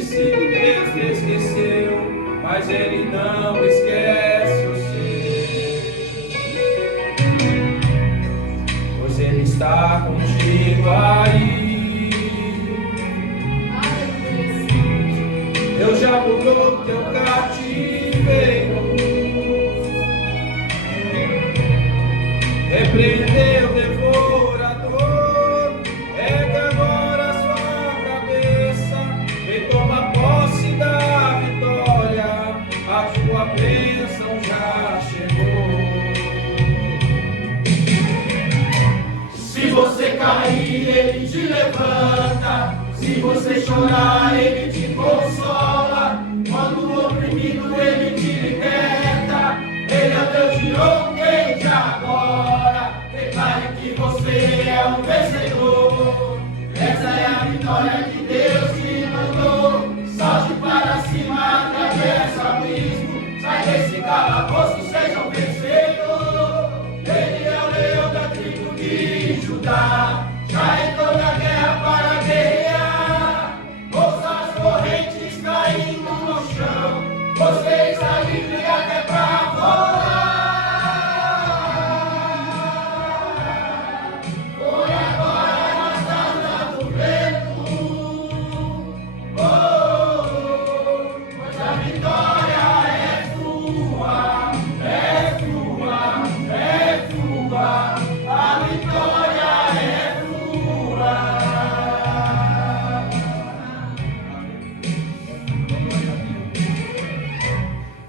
disse que Deus te esqueceu, mas Ele não esquece os seus, pois Ele está contigo aí. Eu já mudou teu cativeiro, repreendeu o devorador, erga agora sua cabeça e toma posse da vitória, a tua bênção já chegou. Se você cair, Ele te levanta, se você chorar, Ele te consola, quando o oprimido Ele te liberta, Ele é Deus de ontem e de agora. Declare que você é um vencedor. Essa é a vitória que Deus te mandou. Salte para cima, atravessa o abismo, sai desse calabouço, seja um vencedor. Ele é o leão da tribo de Judá, já entrou na guerra para guerrear. Ouça as correntes caindo no chão, você está livre até para voar. Foi agora nas asas do vento, pois a vitória é tua, é tua, é tua, a vitória é tua.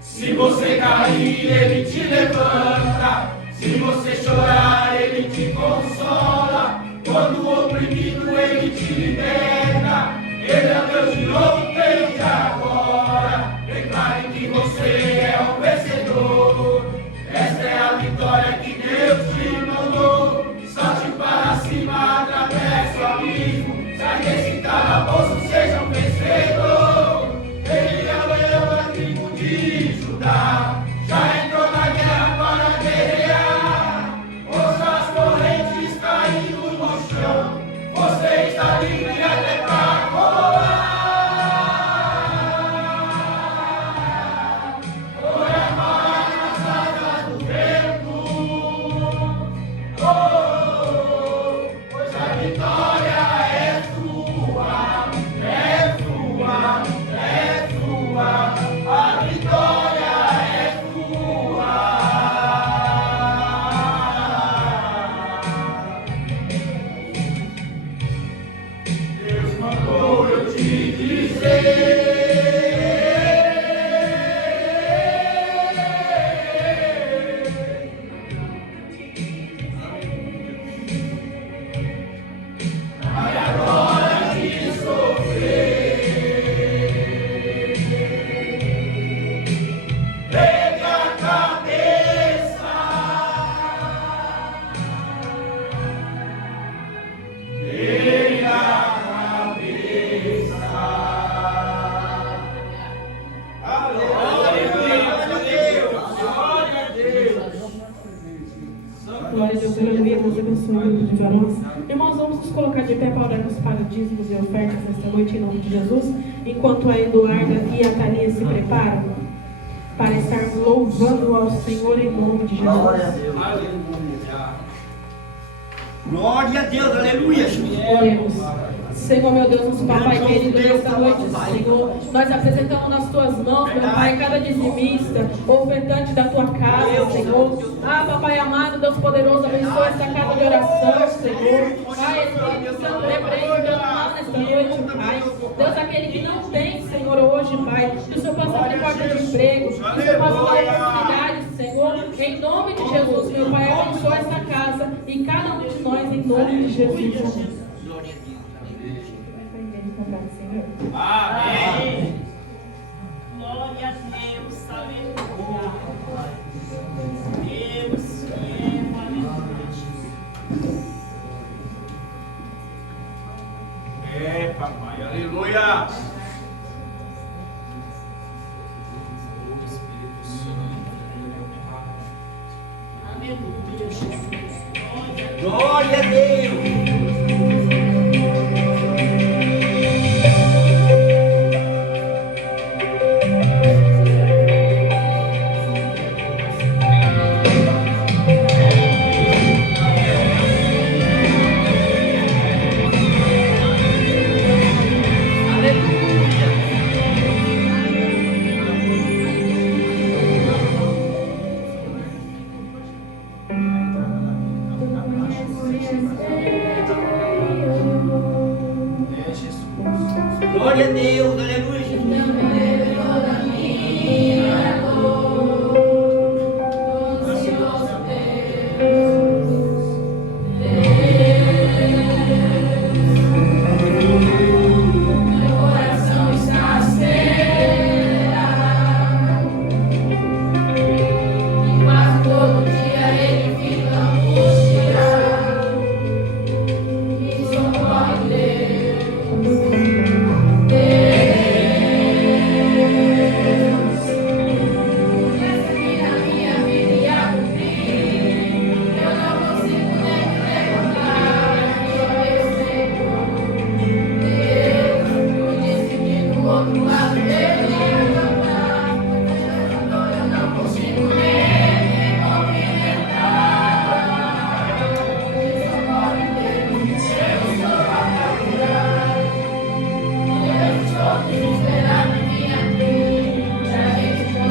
Se você cair, Ele te levanta, se você chorar, Ele te consola, quando o oprimido Ele te liberta, Ele é Deus de ontem e de agora. Declare que você é um vencedor. Esta é a vitória que Deus te mandou. Salte para cima, atravessa o abismo, sai desse calabouço, seja um vencedor. Ele é o leão da tribo de Judá, já entrou na guerra para guerrear. Ouça as correntes caindo no chão, você está livre até para voar. Foi agora nas asas do vento, pois a vitória é tua, é tua, é tua, a vitória é tua. Deus mandou eu te dizer. Ai, agora de sofrer, ergue a cabeça, ergue a cabeça. Glória a Deus, glória a Deus. Glória a Deus, aleluia, Deus abençoe de nós. Irmãos, vamos nos colocar de pé para orarmos para dízimos e ofertas nesta noite em nome de Jesus, enquanto a Eduarda e a Thalia se preparam para estarmos louvando ao Senhor em nome de Jesus. Glória a Deus. Glória a Deus, aleluia. Oremos. Senhor, meu Deus, nosso Papai querido, nesta noite, Senhor, nós apresentamos nas Tuas mãos, meu Pai, cada dizimista, ofertante da Tua casa, Senhor. Ah, Papai amado, Deus poderoso, abençoa esta casa de oração, Senhor. Pai, Espírito Santo, repreende o mal nesta noite, Pai. Deus, aquele que não tem, Senhor, hoje, Pai, que o Senhor possa abrir porta de emprego, que o Senhor possa dar oportunidades, Senhor, em nome de Jesus, meu Pai, abençoa esta casa e cada um de nós, em nome de Jesus. Amém. Glória a Deus, aleluia. Deus que é maravilhoso. É, papai, aleluia. Aleluia, Jesus. Glória a Deus.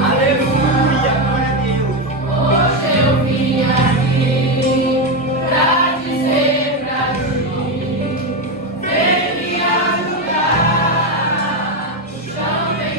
Aleluia, glória a Deus. Hoje eu vim aqui pra dizer pra ti, vem me ajudar, chame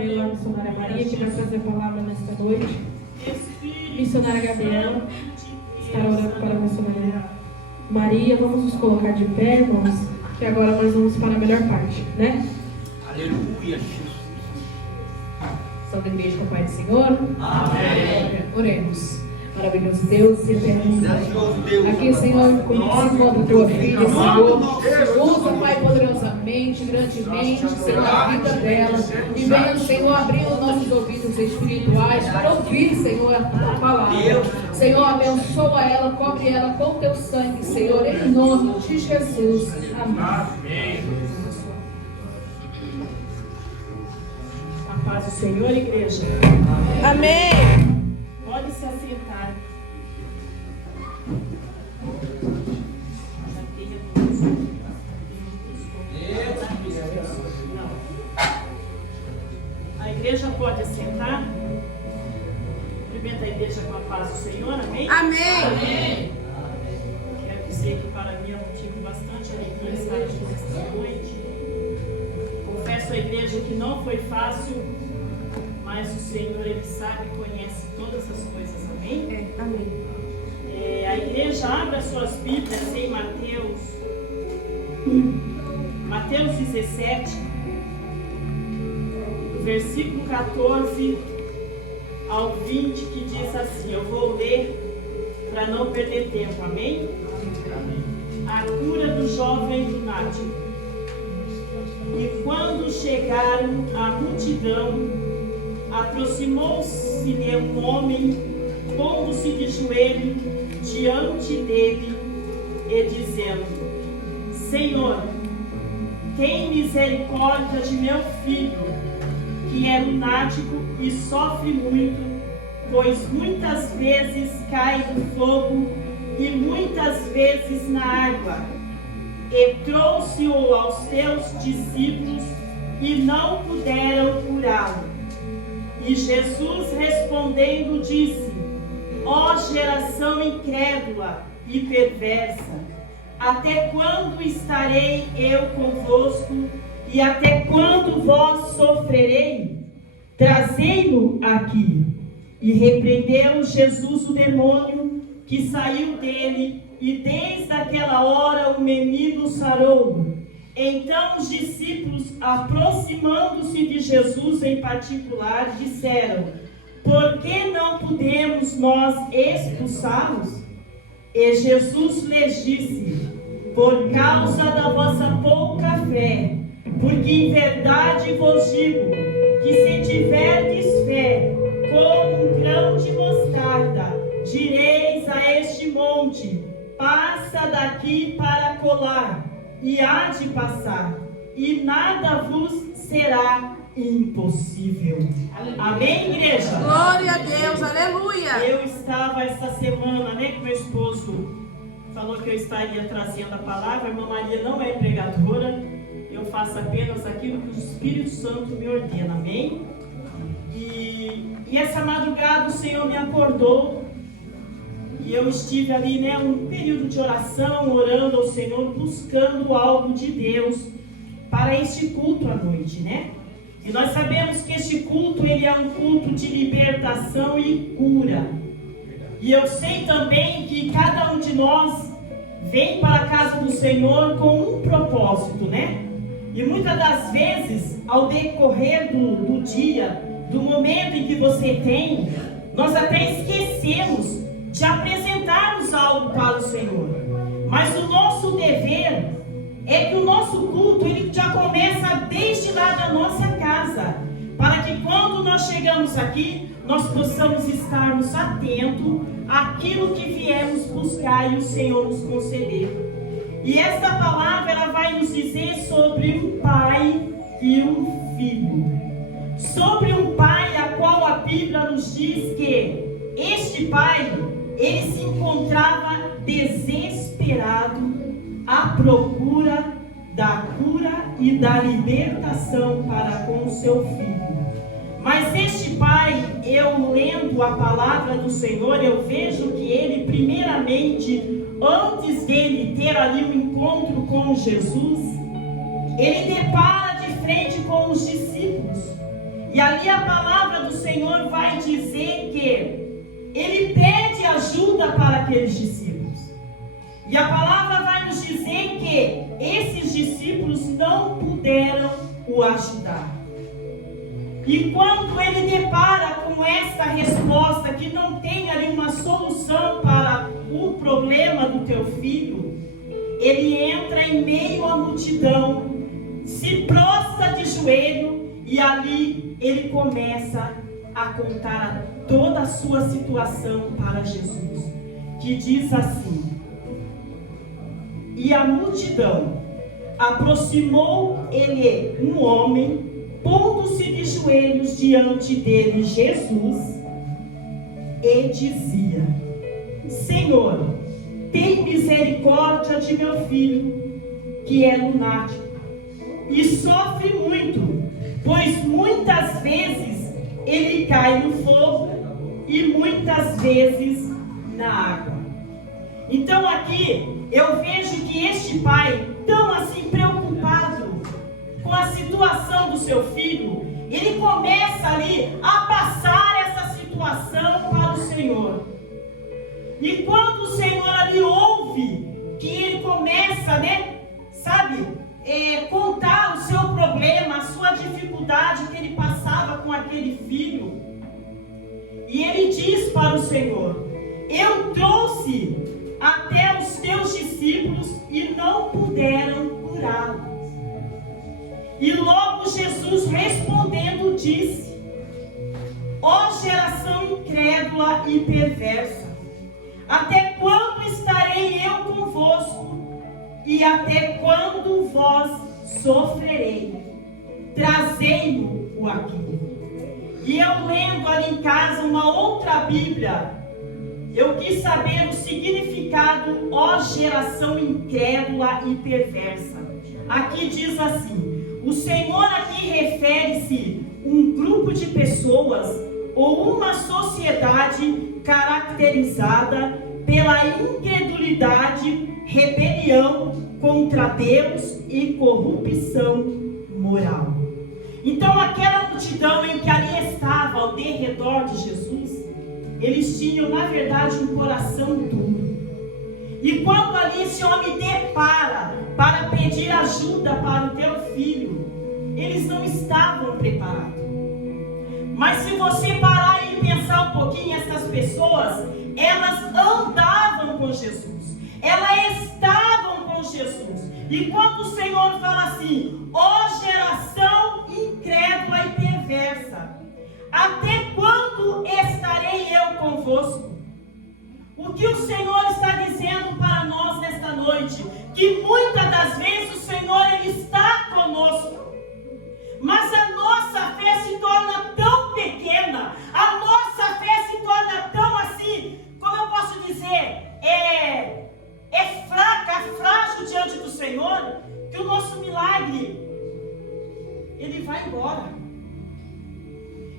pela missionária Maria, que vai trazer a palavra nesta noite. Missionária Gabriela estará orando para a missionária Maria. Vamos nos colocar de pé, irmãos, que agora nós vamos para a melhor parte, né? Aleluia, Jesus. Salve a igreja com o Pai do Senhor. Amém. Oremos. Maravilhoso Deus e eterno Grandioso Deus. aqui, Senhor, conhecimento da tua filha, Senhor. Usa, Pai, poderosamente, grandemente, Senhor, a vida dela. E venha, Senhor, abrir os nossos ouvidos espirituais para ouvir, Senhor, a tua palavra. Senhor, abençoa ela, cobre ela com teu sangue, Senhor, em nome de Jesus. Amém. A paz do Senhor, igreja. Amém. Pode se assentar. A igreja pode assentar. Cumprimenta a igreja com a paz do Senhor, amém? Amém. Quero dizer que para mim é um motivo bastante alegria estar aqui nesta noite. Confesso à igreja que não foi fácil, mas o Senhor, Ele sabe e conhece todas as coisas, amém? Amém. A igreja abre as suas Bíblias em Mateus 17, versículo 14 ao 20, que diz assim, eu vou ler para não perder tempo, amém? A cura do jovem lunático. E quando chegaram à multidão, aproximou-se-lhe um homem, pondo-se de joelho diante dele e dizendo, Senhor, tem misericórdia de meu filho, que é lunático e sofre muito, pois muitas vezes cai no fogo e muitas vezes na água. E trouxe-o aos teus discípulos e não puderam curá-lo. E Jesus respondendo disse, ó geração incrédula e perversa, até quando estarei eu convosco e até quando vós sofrerei? Trazei-no aqui. E repreendeu Jesus o demônio que saiu dele, e desde aquela hora o menino sarou. Então os discípulos, aproximando-se de Jesus em particular, disseram, por que não podemos nós expulsá-los? E Jesus lhes disse, por causa da vossa pouca fé, porque em verdade vos digo, que se tiverdes fé, como um grão de mostarda, direis a este monte, passa daqui para colar, e há de passar, e nada vos será impossível. Amém, igreja? Glória a Deus, aleluia. Eu estava essa semana, que meu esposo falou que eu estaria trazendo a palavra. A irmã Maria não é pregadora, eu faço apenas aquilo que o Espírito Santo me ordena, amém? E essa madrugada o Senhor me acordou, e eu estive ali, um período de oração, orando ao Senhor, buscando algo de Deus para este culto à noite, E nós sabemos que este culto, ele é um culto de libertação e cura. E eu sei também que cada um de nós vem para a casa do Senhor com um propósito, E muitas das vezes, ao decorrer do dia, do momento em que você tem, nós até esquecemos de apresentarmos algo para o Senhor. Mas o nosso dever é que o nosso culto, ele já começa desde lá da nossa casa, para que quando nós chegamos aqui, nós possamos estarmos atentos àquilo que viemos buscar e o Senhor nos conceder. E esta palavra, ela vai nos dizer sobre um pai e um filho. Sobre um pai a qual a Bíblia nos diz que este pai, ele se encontrava desesperado à procura da cura e da libertação para com o seu filho. Mas este pai, eu lendo a palavra do Senhor, eu vejo que ele, primeiramente, antes dele ter ali um encontro com Jesus, ele depara de frente com os discípulos. E ali a palavra do Senhor vai dizer que ele pede ajuda para aqueles discípulos. E a palavra vai nos dizer que esses discípulos não puderam o ajudar. E quando ele depara com essa resposta, que não tem ali uma solução para o problema do teu filho, ele entra em meio à multidão, se prostra de joelho e ali ele começa a contar toda a sua situação para Jesus, que diz assim: e a multidão aproximou ele um homem, pondo-se de joelhos diante dele Jesus, e dizia: Senhor, tem misericórdia de meu filho, que é lunático, e sofre muito, pois muitas vezes ele cai no fogo e muitas vezes na água. Então aqui eu vejo que este pai, tão assim preocupado com a situação do seu filho, ele começa ali a passar essa situação para o Senhor. E quando o Senhor ali ouve que ele começa, contar o seu problema, a sua dificuldade que ele passava com aquele filho, e ele diz para o Senhor: eu trouxe até os teus discípulos e não puderam curá-lo. E logo Jesus respondendo disse: ó geração incrédula e perversa, até quando estarei eu convosco? E até quando vós sofrerei? Trazei-o aqui. E eu lendo ali em casa uma outra Bíblia, eu quis saber o significado, ó geração incrédula e perversa. Aqui diz assim: o Senhor aqui refere-se a um grupo de pessoas ou uma sociedade caracterizada pela incredulidade, rebelião contra Deus e corrupção moral. Então aquela multidão em que ali estava ao derredor de Jesus, eles tinham na verdade um coração duro. E quando ali esse homem depara para pedir ajuda para o teu filho, eles não estavam preparados. Mas se você parar e pensar um pouquinho, essas pessoas, elas andavam com Jesus, elas estavam com Jesus. E quando o Senhor fala assim: ó geração incrédula e perversa, até quando estarei eu convosco? O que o Senhor está dizendo para nós nesta noite? Que muitas das vezes o Senhor ele está conosco, mas a nossa fé se torna tão pequena, a nossa fé se torna tão assim, como eu posso dizer, fraca, frágil diante do Senhor, que o nosso milagre, ele vai embora.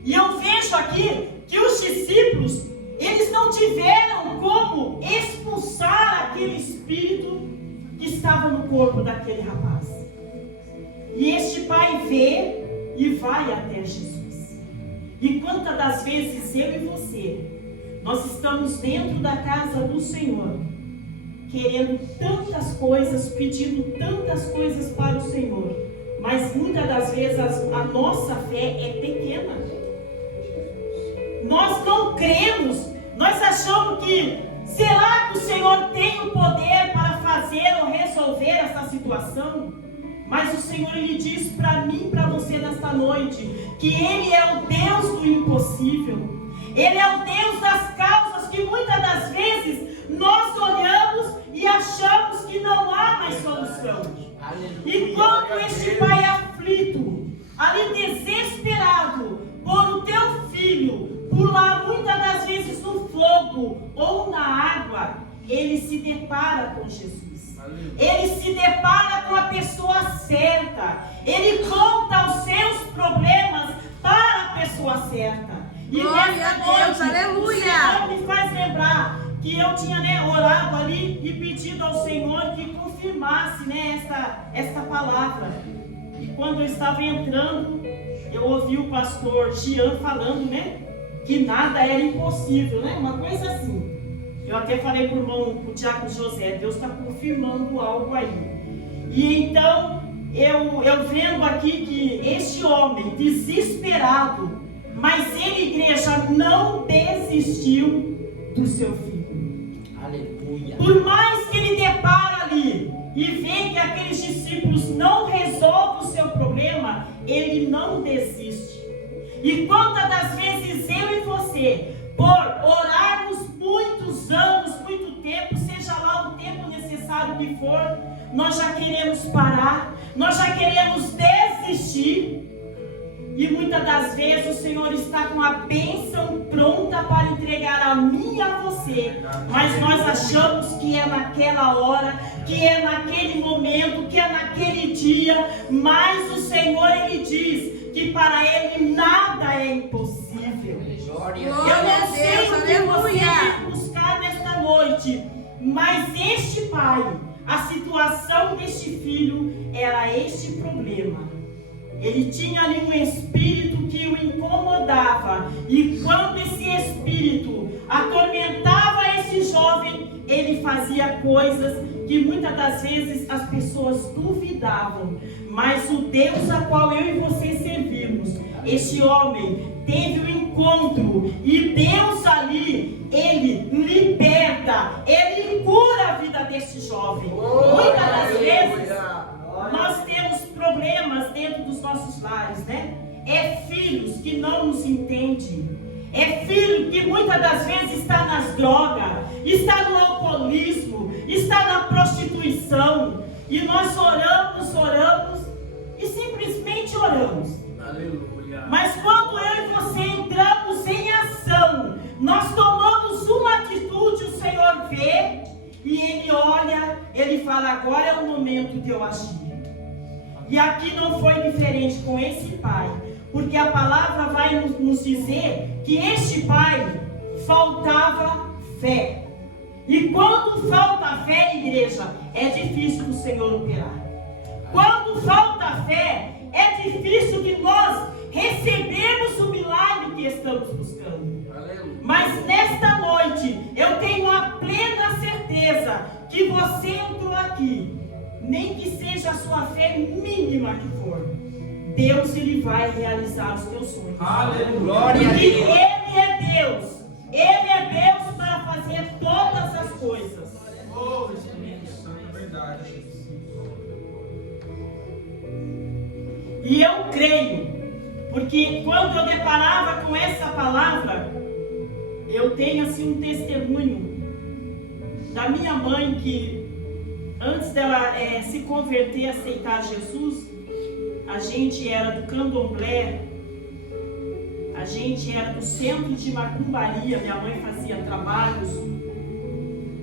E eu vejo aqui que os discípulos, eles não tiveram como expulsar aquele espírito que estava no corpo daquele rapaz. E este pai vê e vai até Jesus. E quantas das vezes eu e você, nós estamos dentro da casa do Senhor, querendo tantas coisas, pedindo tantas coisas para o Senhor, mas muitas das vezes a nossa fé é pequena. Nós não cremos, nós achamos que, será que o Senhor tem o poder para fazer ou resolver essa situação? Mas o Senhor, Ele diz para mim e para você nesta noite, que Ele é o Deus do impossível. Ele é o Deus das causas que muitas das vezes nós olhamos e achamos que não há mais solução. E quando este pai aflito, ali desesperado por o teu filho pular muitas das vezes no fogo ou na água, ele se depara com Jesus. Ele se depara com a pessoa certa. Ele conta os seus problemas para a pessoa certa. E glória a Deus, aleluia! O Senhor me faz lembrar que eu tinha orado ali e pedido ao Senhor que confirmasse esta palavra. E quando eu estava entrando eu ouvi o pastor Jean falando, né? Que nada era impossível, né? Uma coisa assim. Eu até falei para o irmão, para o Diácono José, Deus está confirmando algo aí. E então, eu vendo aqui que este homem desesperado, mas ele, igreja, não desistiu do seu filho. Aleluia. Por mais que ele depara ali e vê que aqueles discípulos não resolvem o seu problema, ele não desiste. E quantas das vezes eu e você, por orarmos muitos anos, muito tempo, seja lá o tempo necessário que for, nós já queremos parar, nós já queremos desistir. E muitas das vezes o Senhor está com a bênção pronta para entregar a mim e a você, mas nós achamos que é naquela hora, que é naquele momento, que é naquele dia, mas o Senhor, Ele diz que para Ele nada é impossível. Eu não sei o que você vai buscar nesta noite, mas este pai, a situação deste filho era este problema. Ele tinha ali um espírito que o incomodava, e quando esse espírito atormentava esse jovem, ele fazia coisas que muitas das vezes as pessoas duvidavam. Mas o Deus a qual eu e você servimos, este homem teve um encontro, e Deus ali, Ele liberta, Ele cura a vida desse jovem. Muitas das vezes nós temos problemas dentro dos nossos lares, né? É filhos que não nos entendem, é filho que muitas das vezes está nas drogas, está no alcoolismo, está na prostituição, e nós oramos e simplesmente oramos. Aleluia. Mas quando eu e você entramos em ação, nós tomamos uma atitude, o Senhor vê e Ele olha, Ele fala: agora é o momento de eu agir. E aqui não foi diferente com esse pai, porque a palavra vai nos dizer que este pai faltava fé. E quando falta fé, igreja, é difícil o Senhor operar. Quando falta fé, é difícil que nós recebemos o milagre que estamos buscando. Mas nesta noite, eu tenho a plena certeza que você entrou aqui, nem que seja a sua fé mínima que for, Deus, Ele vai realizar os teus sonhos. Aleluia. Porque Ele é Deus. Ele é Deus para fazer todas as coisas. Oh, Espírito Santo, é verdade. E eu creio, porque quando eu deparava com essa palavra, eu tenho assim um testemunho da minha mãe, que antes dela se converter, aceitar Jesus, a gente era do Candomblé, a gente era do centro de macumbaria, minha mãe fazia trabalhos,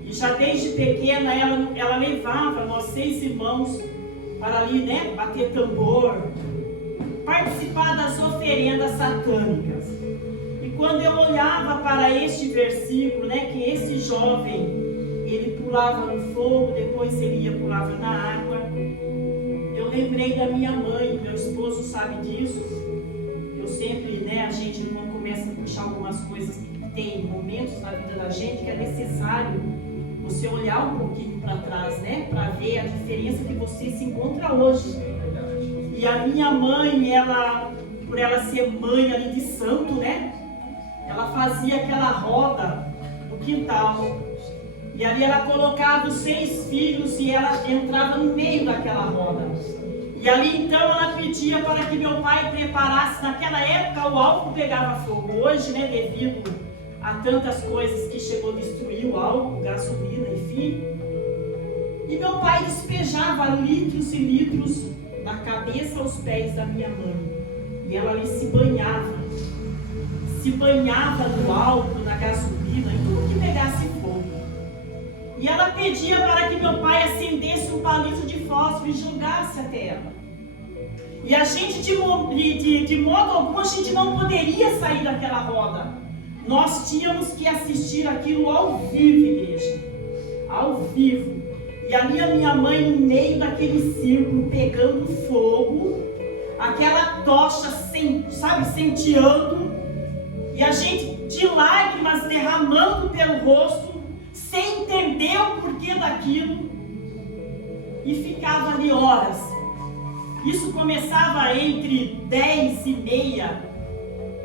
e já desde pequena ela levava nós 6 irmãos para ali, né, bater tambor, participar das oferendas satânicas. E quando eu olhava para este versículo, né, que esse jovem, ele pulava no fogo, depois ele pulava na água, eu lembrei da minha mãe, meu esposo sabe disso. Eu sempre, né, a gente quando começa a puxar algumas coisas, que tem momentos na vida da gente que é necessário você olhar um pouquinho para trás, né, para ver a diferença que você se encontra hoje. E a minha mãe, ela, por ela ser mãe ali de santo, né, ela fazia aquela roda no quintal. E ali ela colocava os 6 filhos e ela entrava no meio daquela roda. E ali então ela pedia para que meu pai preparasse. Naquela época o álcool pegava fogo. Hoje, né, devido a tantas coisas que chegou a destruir o álcool, gasolina, enfim. E meu pai despejava litros e litros da cabeça aos pés da minha mãe. E ela ali se banhava no álcool, na gasolina, em tudo que pegasse fogo. E ela pedia para que meu pai acendesse um palito de fósforo e jogasse até ela. E a gente, de modo algum, a gente não poderia sair daquela roda. Nós tínhamos que assistir aquilo ao vivo, igreja. Ao vivo. E ali a minha mãe, no meio daquele círculo, pegando fogo, aquela tocha, senteando, e a gente de lágrimas derramando pelo rosto, sem entender o porquê daquilo, e ficava ali horas. Isso começava entre 10h30,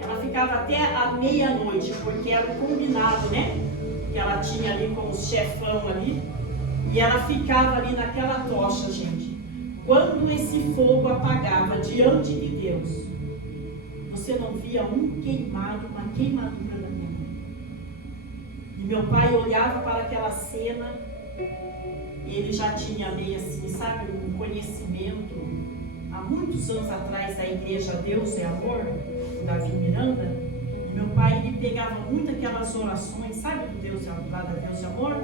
ela ficava até a meia-noite, porque era o combinado, né? Que ela tinha ali com os chefão ali, e ela ficava ali naquela tocha, gente. Quando esse fogo apagava diante de Deus, você não via uma queimadura da minha mãe. E meu pai olhava para aquela cena, e ele já tinha meio assim, sabe, um conhecimento, há muitos anos atrás, da igreja Deus é Amor, Davi Miranda. E meu pai, ele pegava muito aquelas orações, sabe, do Deus, lá da Deus é Amor,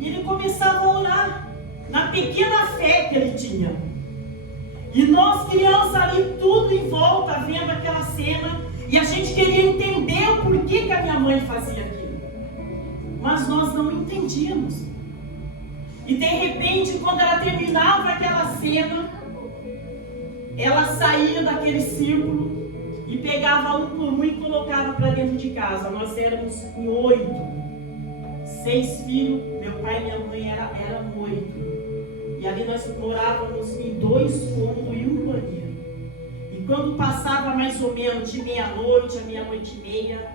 e ele começava a orar, na pequena fé que ele tinha. E nós crianças ali, tudo em volta, vendo aquela cena, e a gente queria entender o porquê que a minha mãe fazia aquilo. Mas nós não entendíamos. E de repente, quando ela terminava aquela cena, ela saía daquele círculo e pegava um por um e colocava para dentro de casa. Nós éramos em 8, 6 filhos, meu pai e minha mãe eram 8. E ali nós morávamos em 2 cômodos e um banheiro. E quando passava mais ou menos de meia-noite a meia-noite e meia,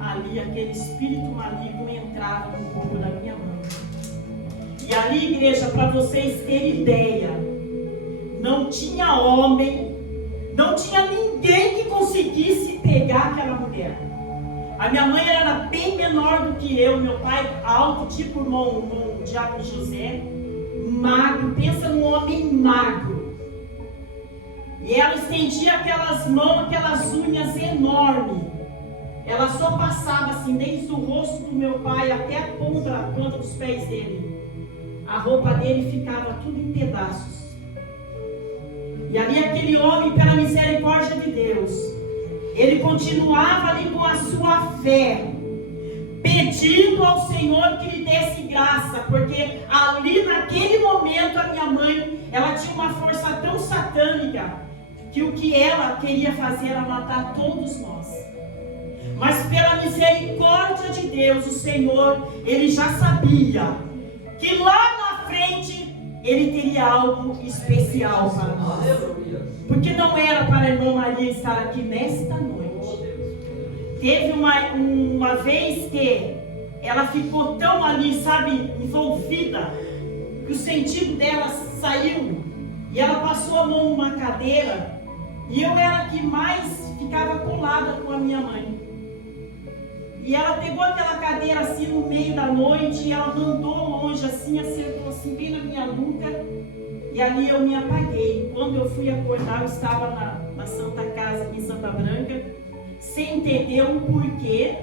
ali aquele espírito maligno entrava no corpo da minha mãe. E ali, igreja, para vocês terem ideia, não tinha homem, não tinha ninguém que conseguisse pegar aquela mulher. A minha mãe era bem menor do que eu, meu pai alto, tipo o irmão Diácono José, magro, pensa num homem magro. E ela estendia aquelas mãos, aquelas unhas enormes. Ela só passava assim, desde o rosto do meu pai até a ponta dos pés dele. A roupa dele ficava tudo em pedaços. E ali aquele homem, pela misericórdia de Deus, ele continuava ali com a sua fé, pedindo ao Senhor que lhe desse graça, porque ali naquele momento a minha mãe, ela tinha uma força tão satânica, que o que ela queria fazer era matar todos nós. Mas pela misericórdia de Deus, o Senhor, ele já sabia que lá na frente ele teria algo especial para nós. Porque não era para a irmã Maria estar aqui nesta noite. Teve uma vez que ela ficou tão ali, sabe, envolvida, que o sentido dela saiu. E ela passou a mão numa cadeira. E eu era a que mais ficava colada com a minha mãe. E ela pegou aquela cadeira assim no meio da noite, e ela mandou longe assim, acertou assim bem na minha nuca, e ali eu me apaguei. Quando eu fui acordar, eu estava na Santa Casa aqui em Santa Branca, sem entender o porquê.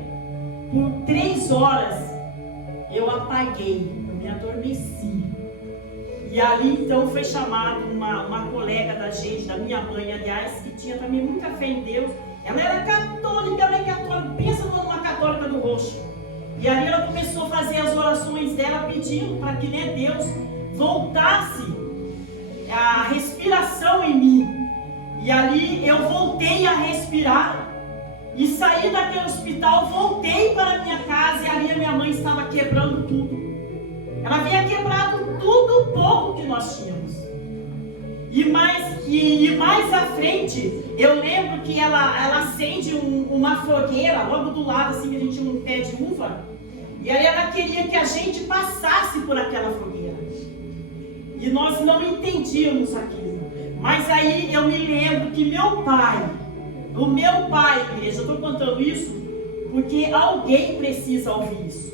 Por 3 horas eu apaguei, eu me adormeci. E ali então foi chamado uma colega da gente, da minha mãe, aliás, que tinha também muita fé em Deus. Ela era católica, ela é católica, pensa numa católica do roxo. E ali ela começou a fazer as orações dela, pedindo para que, né, Deus voltasse a respiração em mim. E ali eu voltei a respirar. E saí daquele hospital, voltei para a minha casa, e ali a minha mãe estava quebrando tudo. Ela havia quebrado tudo o pouco que nós tínhamos. E mais à frente, eu lembro que ela acende uma fogueira logo do lado, assim, que a gente tinha um pé de uva. E aí ela queria que a gente passasse por aquela fogueira. E nós não entendíamos aquilo. Mas aí eu me lembro que o meu pai, igreja, eu estou contando isso porque alguém precisa ouvir isso.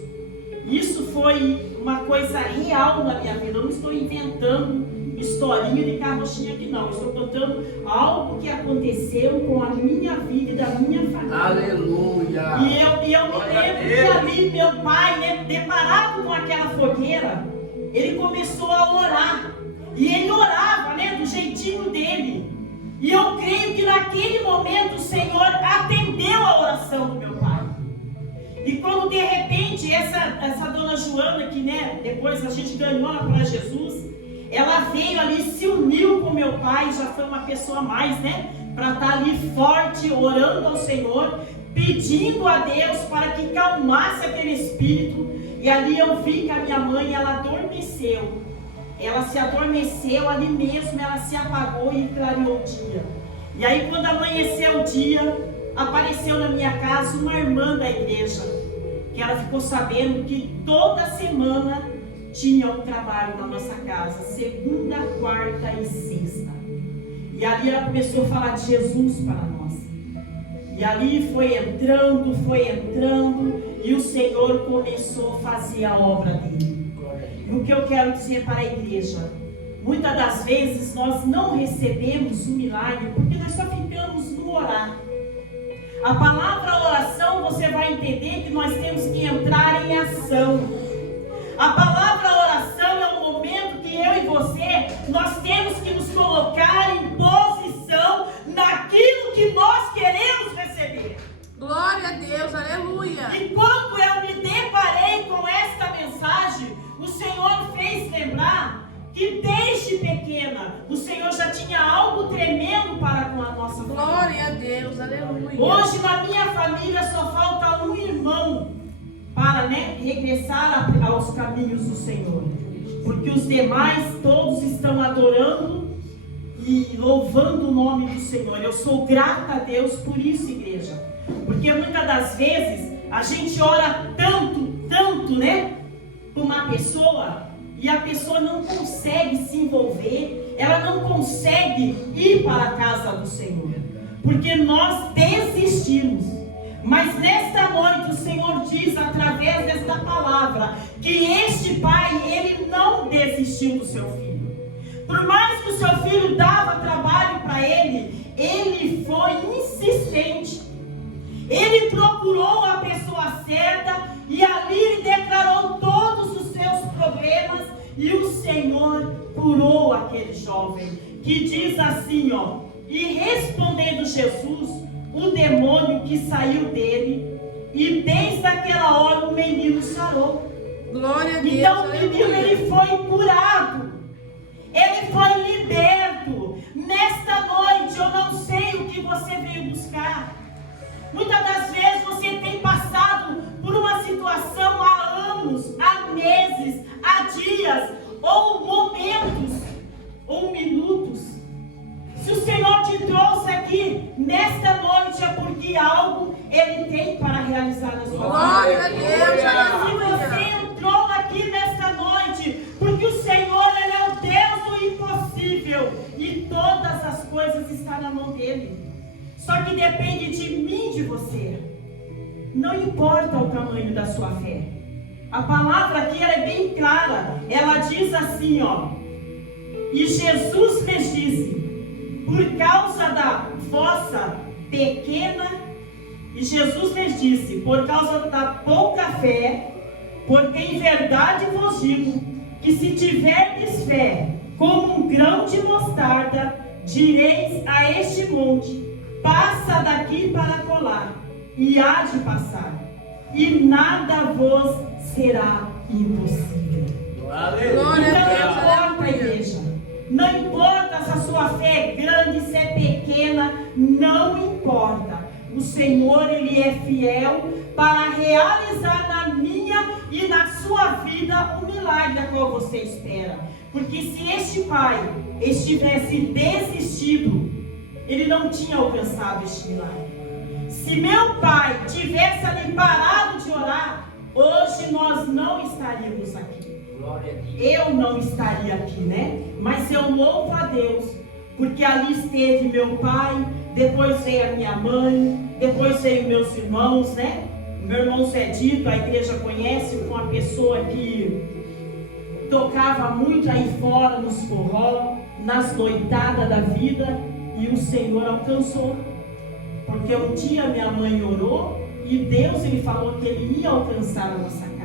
Isso foi uma coisa real na minha vida. Eu não estou inventando historinha de carrochinha aqui, não. Eu estou contando algo que aconteceu com a minha vida e da minha família. Aleluia! E eu me lembro que ali meu pai, né, deparado com aquela fogueira, ele começou a orar. E ele orava, né, do jeitinho dele. E eu creio que naquele momento o Senhor atendeu a oração do meu pai. E quando de repente essa dona Joana, que, né, depois a gente ganhou ela para Jesus, ela veio ali, se uniu com meu pai, já foi uma pessoa mais, né, para estar ali forte, orando ao Senhor, pedindo a Deus para que calmasse aquele espírito. E ali eu vi que a minha mãe, ela adormeceu. Ela se adormeceu ali mesmo, ela se apagou e clareou o dia. E aí quando amanheceu o dia, apareceu na minha casa uma irmã da igreja, que ela ficou sabendo que toda semana tinha um trabalho na nossa casa, segunda, quarta e sexta. E ali ela começou a falar de Jesus para nós. E ali foi entrando, e o Senhor começou a fazer a obra dele. E o que eu quero dizer para a igreja, muitas das vezes nós não recebemos o milagre, porque nós só ficamos no orar. A palavra oração, você vai entender que nós temos que entrar em ação. A palavra oração é um momento que eu e você, nós temos que nos colocar em posição naquilo que nós queremos receber. Glória a Deus, aleluia. E quando eu me deparei com esta mensagem, o Senhor fez lembrar que desde pequena o Senhor já tinha algo tremendo para com a nossa família. Glória a Deus, aleluia. Hoje na minha família só falta um irmão para regressar aos caminhos do Senhor, porque os demais todos estão adorando e louvando o nome do Senhor. Eu sou grata a Deus por isso, igreja, porque muitas das vezes a gente ora tanto, por uma pessoa, e a pessoa não consegue se envolver, ela não consegue ir para a casa do Senhor, porque nós desistimos. Mas nesta noite o Senhor diz através desta palavra que este pai, ele não desistiu do seu filho. Por mais que o seu filho dava trabalho para ele, ele foi insistente. Ele procurou a pessoa certa e ali ele declarou todos os seus problemas, e o Senhor curou aquele jovem, que diz assim, e respondendo Jesus, o demônio que saiu dele, e desde aquela hora o menino sarou. Glória a Deus. Então o menino, ele foi curado, ele foi liberto. Nesta noite eu não sei o que você veio buscar. Muitas das vezes você tem passado por uma situação há anos, há meses, há dias, ou momentos, ou minutos. Se o Senhor te trouxe aqui nesta noite, é porque algo Ele tem para realizar na sua vida. Glória a Deus, Se aleluia. você entrou aqui nesta noite, porque o Senhor, Ele é o Deus do impossível, e todas as coisas estão na mão dEle. Só que depende de mim, de você. Não importa o tamanho da sua fé. A palavra aqui, ela é bem clara. Ela diz assim, e Jesus lhes disse, por causa da vossa pequena, e Jesus lhes disse, por causa da pouca fé, porque em verdade vos digo, que se tiverdes fé, como um grão de mostarda, direis a este monte, passa daqui para colar, e há de passar, e nada vos será impossível. Glória Então a Deus, não importa, aleluia. igreja, não importa se a sua fé é grande, se é pequena, não importa. O Senhor, Ele é fiel para realizar na minha e na sua vida o milagre a qual você espera. Porque se este pai estivesse desistido, ele não tinha alcançado este milagre. Se meu pai tivesse ali parado de orar, hoje nós não estaríamos aqui. Eu não estaria aqui, Mas eu louvo a Deus, porque ali esteve meu pai, depois veio a minha mãe, depois veio meus irmãos, Meu irmão Zé Dito, a igreja conhece, com uma pessoa que tocava muito aí fora nos forró, nas noitadas da vida, e o Senhor alcançou. Porque um dia minha mãe orou e Deus, Ele falou que Ele ia alcançar a nossa casa.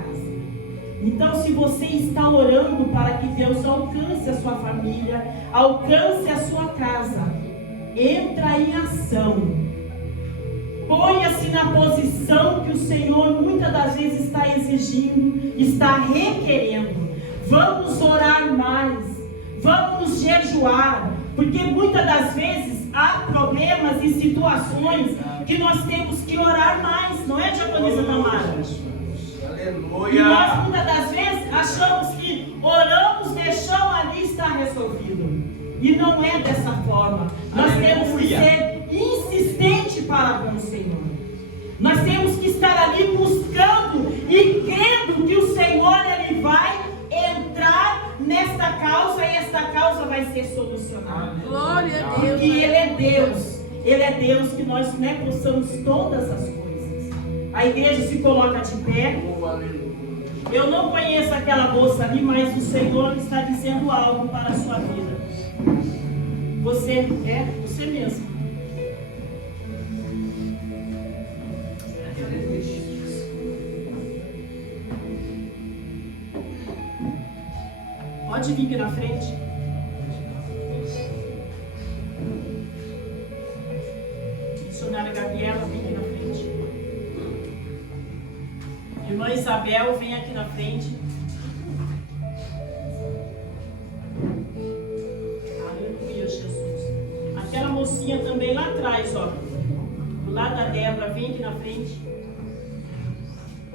Então, se você está orando para que Deus alcance a sua família, alcance a sua casa, entra em ação. Ponha-se na posição que o Senhor muitas das vezes está exigindo, está requerendo. Vamos orar mais, vamos jejuar, porque muitas das vezes há problemas problemas e situações que nós temos que orar mais, não é, diaconisa Tamara? E nós muitas das vezes achamos que oramos, deixamos ali estar resolvido. E não é dessa forma. Nós temos que ser insistente para com o Senhor. Nós temos que estar ali buscando e crendo que o Senhor ele vai entrar nesta causa e esta causa vai ser solucionada. Glória a Deus. Porque Ele é Deus. Ele é Deus que nós possamos todas as coisas. A igreja se coloca de pé. Eu não conheço aquela moça ali, mas o Senhor está dizendo algo para a sua vida. Você é você mesmo. Pode vir aqui na frente. Missionária Gabriela, vem aqui na frente. Irmã Isabel, vem aqui na frente. Aleluia, Jesus. Aquela mocinha também lá atrás, ó. Do lado da Débora, vem aqui na frente.